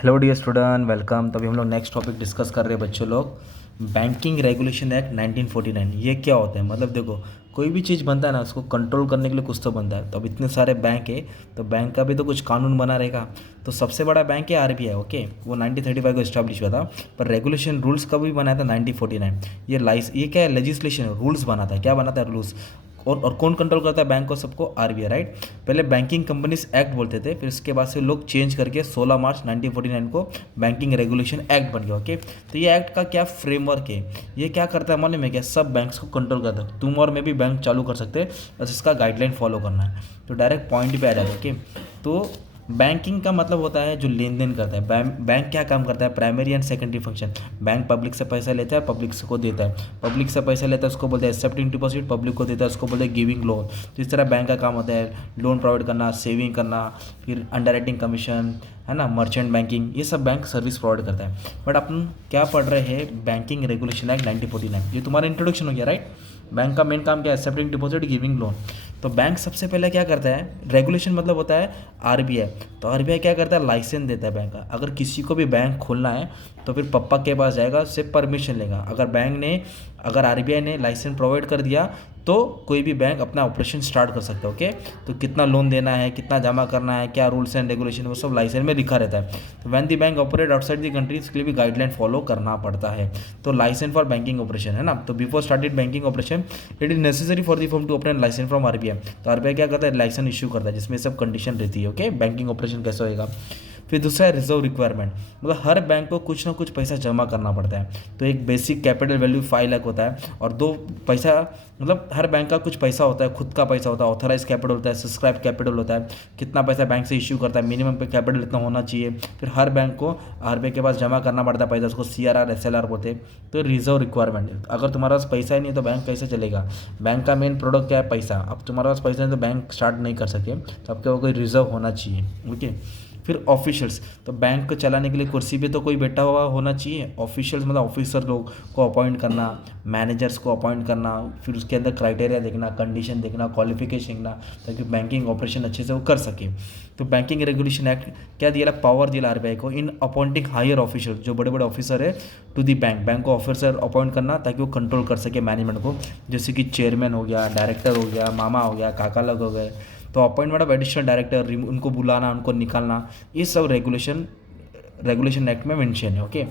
Hello dear student, welcome. तभी हम लोग नेक्स्ट टॉपिक डिस्कस कर रहे हैं बच्चों लोग, बैंकिंग रेगुलेशन एक्ट 1949। ये क्या होता है? मतलब देखो, कोई भी चीज़ बनता है ना, उसको कंट्रोल करने के लिए कुछ तो बनता है। तो अब इतने सारे बैंक है, तो बैंक का भी तो कुछ कानून बना रहेगा। तो सबसे बड़ा बैंक है आरबीआई। ओके, वो 1935 को इस्टेब्लिश हुआ था, पर रेगुलेशन रूल्स कब भी बनाया था? 1949। ये क्या है? लेजिस्लेशन है, रूल्स बनाता है। क्या बनाता है? रूल्स। और कौन कंट्रोल करता है बैंक को? सबको आरबीआई, राइट। पहले बैंकिंग कंपनीज एक्ट बोलते थे, फिर उसके बाद से लोग चेंज करके 16 मार्च 1949 को बैंकिंग रेगुलेशन एक्ट बन गया। ओके, तो ये एक्ट का क्या फ्रेमवर्क है? ये क्या करता है मालूम है क्या? सब बैंक्स को कंट्रोल करता है। तुम और मैं भी बैंक चालू कर सकते हैं, बस इसका गाइडलाइन फॉलो करना है। तो डायरेक्ट पॉइंट पे आ जाता है। ओके, तो बैंकिंग का मतलब होता है जो लेन देन करता है। बैंक क्या काम करता है? Primary and secondary function. Bank public से पैसा लेता है, पब्लिक को देता है। पब्लिक से पैसा लेता है, उसको बोलते हैं एक्सेप्टिंग डिपॉजिट। पब्लिक को देता है, उसको बोलते हैं गिविंग लोन। तो इस तरह बैंक का काम होता है, लोन प्रोवाइड करना, सेविंग करना, फिर अंडर कमीशन, है ना, मर्चेंट बैंकिंग, ये सब बैंक सर्विस प्रोवाइड करता है। बट अपन क्या पढ़ रहे हैं? Banking regulation act 1949। ये तुम्हारा इंट्रोडक्शन हो गया, राइट। बैंक का मेन काम क्या है? Accepting deposit, giving loan. तो बैंक सबसे पहले क्या करता है? रेगुलेशन मतलब होता है आरबीआई। तो आरबीआई क्या करता है? लाइसेंस देता है बैंक का। अगर किसी को भी बैंक खोलना है तो फिर पप्पा के पास जाएगा, उससे परमिशन लेगा। अगर आरबीआई ने लाइसेंस प्रोवाइड कर दिया तो कोई भी बैंक अपना ऑपरेशन स्टार्ट कर सकता है। ओके, तो कितना लोन देना है, कितना जमा करना है, क्या रूल्स एंड रेगुलेशन, वो सब लाइसेंस में लिखा रहता है। तो when the bank operate outside the country, इसके लिए भी गाइडलाइन फॉलो करना पड़ता है। तो लाइसेंस फॉर बैंकिंग ऑपरेशन, है ना। तो before started banking operation it is necessary for the firm to obtain licence from RBI. तो आरबीआई क्या करता है? लाइसेंस इश्यू करता है, जिसमें सब कंडीशन रहती है। ओके, बैंकिंग ऑपरेशन कैसे होएगा। फिर दूसरा है रिजर्व रिक्वायरमेंट। मतलब हर बैंक को कुछ ना कुछ पैसा जमा करना पड़ता है। तो एक बेसिक कैपिटल वैल्यू 5 लाख होता है, और दो पैसा, मतलब हर बैंक का कुछ पैसा होता है, खुद का पैसा होता है, ऑथराइज कैपिटल होता है, सब्सक्राइब कैपिटल होता है। कितना पैसा बैंक से इश्यू करता है, मिनिमम पे कैपिटल इतना होना चाहिए। फिर हर बैंक को आरबीआई के पास जमा करना पड़ता है पैसा, उसको सीआरआर एसएलआर बोलते हैं। तो रिजर्व रिक्वायरमेंट, अगर तुम्हारे पास पैसा ही नहीं तो बैंक कैसे चलेगा? बैंक का मेन प्रोडक्ट क्या है? पैसा। अब तुम्हारे पास पैसा नहीं तो बैंक स्टार्ट नहीं कर सके, तो आपके पास कोई रिजर्व होना चाहिए। ओके, फिर ऑफिशियल्स। तो बैंक को चलाने के लिए कुर्सी पे तो कोई बैठा हुआ होना चाहिए। ऑफिशियल्स मतलब ऑफिसर लोग को अपॉइंट करना, मैनेजर्स को अपॉइंट करना, फिर उसके अंदर क्राइटेरिया देखना, कंडीशन देखना, क्वालिफिकेशन देखना, ताकि बैंकिंग ऑपरेशन अच्छे से वो कर सके। तो बैंकिंग रेगुलेशन एक्ट क्या दिया? पावर दिया आरबीआई को इन अपॉइंटिंग हायर ऑफिशियल, जो बड़े बड़े ऑफिसर है, टू दी बैंक को ऑफिसर अपॉइंट करना, ताकि वो कंट्रोल कर सके मैनेजमेंट को। जैसे कि चेयरमैन हो गया, डायरेक्टर हो गया, मामा हो गया, काका लोग हो गए। तो अपॉइंटमेंट ऑफ एडिशनल डायरेक्टर, उनको बुलाना, उनको निकालना, ये सब रेगुलेशन एक्ट में मेंशन है। ओके,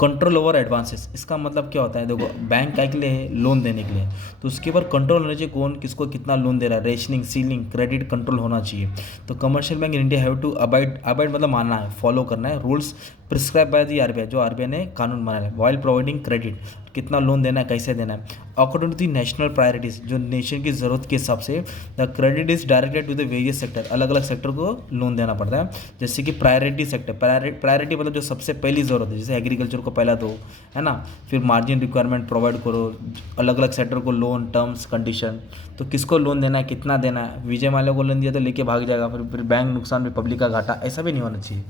कंट्रोल ओवर एडवांसेस, इसका मतलब क्या होता है? देखो, बैंक क्या के लिए है? लोन देने के लिए। तो उसके ऊपर कंट्रोल होना चाहिए, कौन किसको कितना लोन दे रहा है, रेशनिंग, सीलिंग, क्रेडिट कंट्रोल होना चाहिए। तो commercial bank in India have to abide मतलब मानना है, फॉलो करना है rules prescribe by the RBI, जो आरबीआई ने कानून बनाया है, वाइल प्रोवाइडिंग क्रेडिट, कितना लोन देना है, कैसे देना है, according to the national priorities, जो नेशन की ज़रूरत के हिसाब से the credit is directed to the various sector, अलग अलग सेक्टर को लोन देना पड़ता है। जैसे कि प्रायोरिटी सेक्टर, प्रायोरिटी मतलब जो सबसे पहली ज़रूरत है, जैसे एग्रीकल्चर को पहला दो, है ना। फिर मार्जिन रिक्वायरमेंट प्रोवाइड करो, अलग अलग सेक्टर को लोन, टर्म्स, कंडीशन। तो किसको लोन देना है, कितना देना है। विजय माल्या को लोन दिया तो लेके भाग जाएगा, फिर बैंक नुकसान भी, पब्लिक का घाटा, ऐसा भी नहीं होना चाहिए।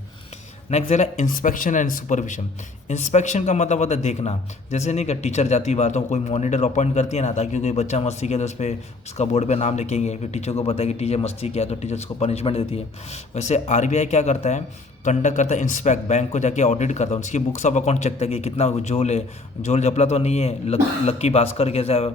नेक्स्ट है इंस्पेक्शन एंड सुपरविजन। इंस्पेक्शन का मतलब होता है देखना। जैसे नहीं कि टीचर जाती बार तो कोई मॉनिटर अपॉइंट करती है ना, ताकि कोई बच्चा मस्ती किया तो उस पर उसका बोर्ड पे नाम लिखेंगे, फिर टीचर को पता है कि टीचर मस्ती किया तो टीचर उसको पनिशमेंट देती है। वैसे आरबीआई क्या करता है? कंडक्ट करता है इंस्पेक्ट, बैंक को जाके ऑडिट करता है, उसकी बुक्स ऑफ अकाउंट चेक करता है कि कितना झोल है, झोल झपला तो नहीं है, लक्की भास्कर कैसा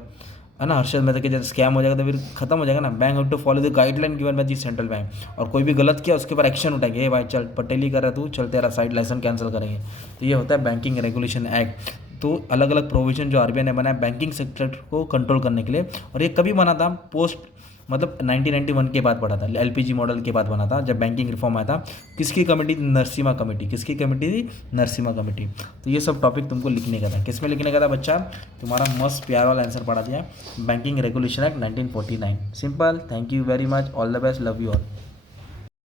है ना, हर्षद मेहता के जैसे स्कैम हो जाएगा तो फिर खत्म हो जाएगा ना। Bank have to follow the guideline given by the central bank, और कोई भी गलत किया उसके ऊपर एक्शन उठाएंगे। हे भाई चल, पटेली कर रहा तू, चल तेरा साइड लाइसेंस कैंसिल करेंगे। तो ये होता है बैंकिंग रेगुलेशन एक्ट। तो अलग अलग प्रोविजन जो आरबीआई ने बनाया बैंकिंग सेक्टर को कंट्रोल करने के लिए। और ये कभी बना था? पोस्ट मतलब 1991 के बाद पड़ा था, एलपीजी मॉडल के बाद बना था, जब बैंकिंग रिफॉर्म आया था। किसकी कमेटी? नरसिम्हा कमेटी। किसकी कमेटी थी? नरसिम्हा कमेटी। तो ये सब टॉपिक तुमको लिखने का था। किस में लिखने का था बच्चा? तुम्हारा मस्त प्यार वाला आंसर पढ़ा दिया, banking regulation act 1949। Simple. Thank you very much, all the best, love you all.